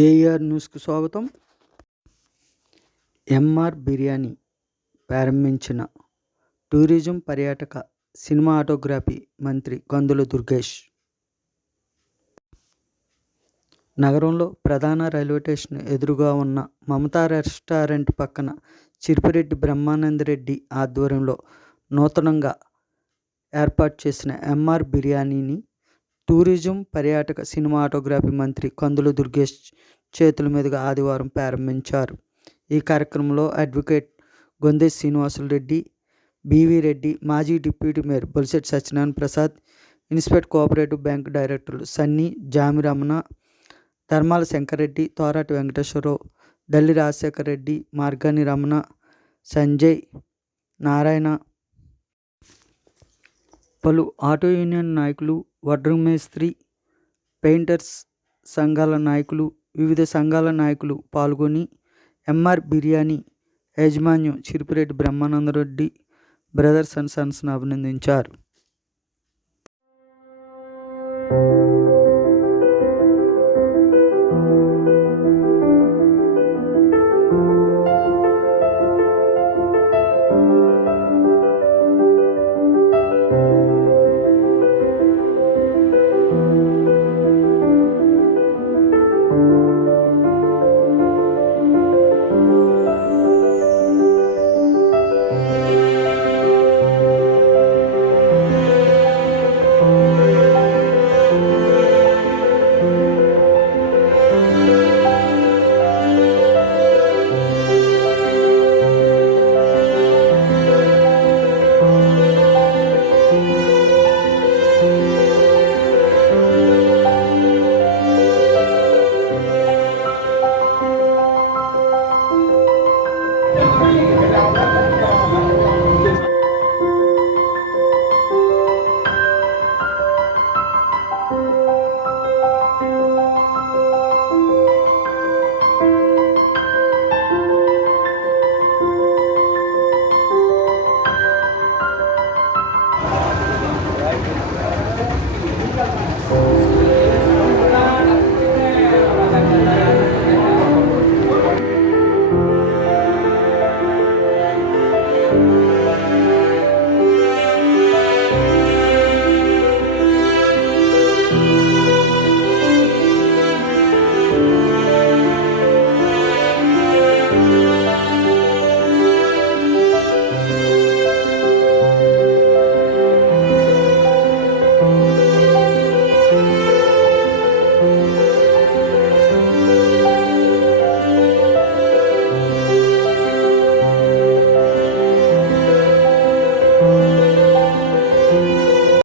AR న్యూస్కు స్వాగతం. MR biryani ప్రారంభించిన టూరిజం, పర్యాటక, సినిమాటోగ్రఫీ మంత్రి కందుల దుర్గేష్. నగరంలో ప్రధాన రైల్వే స్టేషన్ ఎదురుగా ఉన్న మమతా రెస్టారెంట్ పక్కన చిరుపిరెడ్డి బ్రహ్మానందరెడ్డి ఆధ్వర్యంలో నూతనంగా ఏర్పాటు చేసిన ఎంఆర్ బిర్యానీని టూరిజం, పర్యాటక, సినిమాటోగ్రఫీ మంత్రి కందుల దుర్గేష్ చేతుల మీదుగా ఆదివారం ప్రారంభించారు. ఈ కార్యక్రమంలో అడ్వకేట్ గొందె శ్రీనివాసులరెడ్డి, బివి రెడ్డి, మాజీ deputy mayor Bolisetti Satyanarayana Prasad, inspector cooperative bank డైరెక్టర్లు సన్నీ, జామి రమణ, ధర్మాల శంకర్రెడ్డి, తోరాటి వెంకటేశ్వరరావు, దల్లి రాజశేఖర్ రెడ్డి, మార్గాని రమణ, సంజయ్, నారాయణ, పలు ఆటో యూనియన్ నాయకులు, వడ్రంగి మేస్త్రి, పెయింటర్స్ సంఘాల నాయకులు, వివిధ సంఘాల నాయకులు పాల్గొని ఎంఆర్ బిర్యానీ యాజమాన్యం చిరుపిరెడ్డి బ్రహ్మానందరెడ్డి బ్రదర్స్ అండ్ సన్స్ను అభినందించారు.